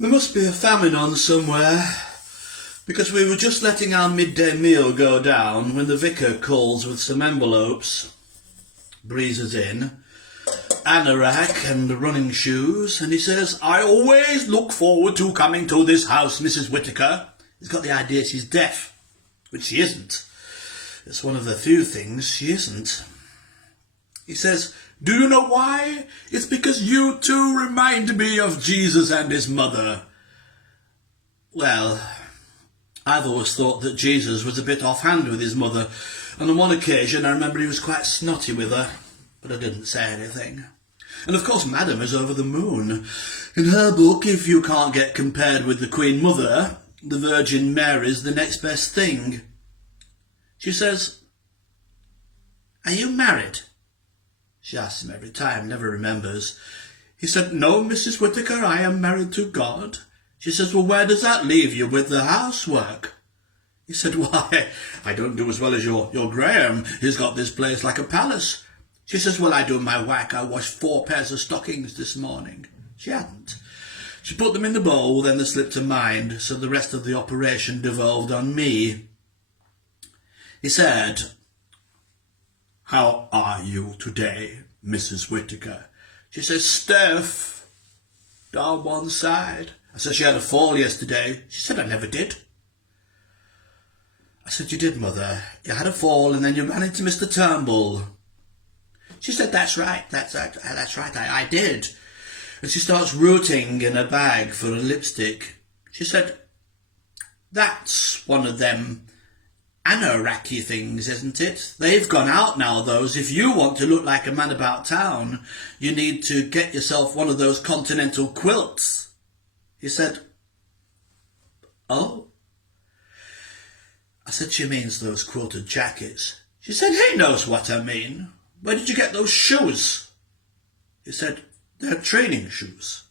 There must be a famine on somewhere, because we were just letting our midday meal go down when the vicar calls with some envelopes, breezes in, anorak and running shoes, and he says, "I always look forward to coming to this house, Mrs. Whittaker." He's got the idea she's deaf, which she isn't. It's one of the few things she isn't. He says, "Do you know why? It's because you two remind me of Jesus and his mother." Well, I've always thought that Jesus was a bit offhand with his mother, and on one occasion I remember he was quite snotty with her, but I didn't say anything. And of course Madam is over the moon. In her book, if you can't get compared with the Queen Mother, the Virgin Mary's the next best thing. She says, "Are you married?" She asks him every time, never remembers. He said, "No, Mrs. Whittaker, I am married to God." She says, "Well, where does that leave you with the housework?" He said, "Why, I don't do as well as your Graham. He's got this place like a palace." She says, "Well, I do my whack. I washed 4 pairs of stockings this morning." She hadn't. She put them in the bowl, then they slipped her mind, so the rest of the operation devolved on me. He said, "How are you today, Mrs. Whittaker?" She says, "Stiff, down one side." I said, "She had a fall yesterday." She said, "I never did." I said, "You did, Mother. You had a fall and then you ran into Mr. Turnbull." She said, "That's right, that's right, I did." And she starts rooting in her bag for a lipstick. She said, "That's one of them anoraki things, isn't it? They've gone out now, those. If you want to look like a man about town, you need to get yourself one of those continental quilts." He said, "Oh?" I said, "She means those quilted jackets." She said, "He knows what I mean. Where did you get those shoes?" He said, "They're training shoes."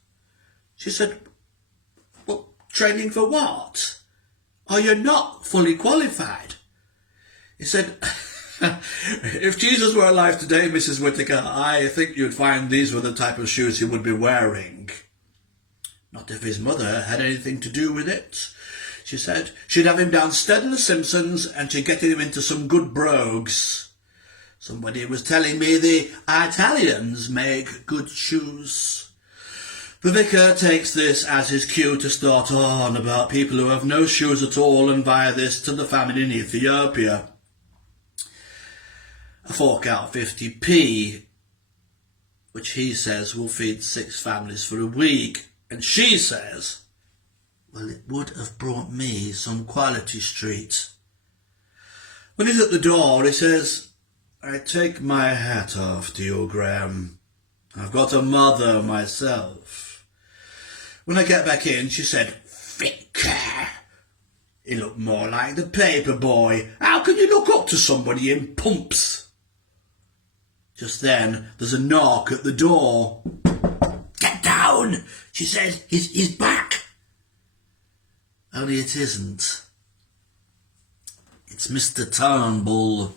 She said, "Well, training for what? Are you not fully qualified?" He said, "If Jesus were alive today, Mrs. Whittaker, I think you'd find these were the type of shoes he would be wearing." Not if his mother had anything to do with it. She said she'd have him down Steadler Simpson's and she'd get him into some good brogues. Somebody was telling me the Italians make good shoes. The vicar takes this as his cue to start on about people who have no shoes at all and via this to the famine in Ethiopia. I fork out 50p, which he says will feed 6 families for a week. And she says, "Well, it would have brought me some Quality Street." When he's at the door, he says, "I take my hat off to you, Graham. I've got a mother myself." When I get back in, she said, "Vicar, he looked more like the paper boy. How can you look up to somebody in pumps?" Just then, there's a knock at the door. "Get down," she says, he's back." Only it isn't. It's Mr. Turnbull.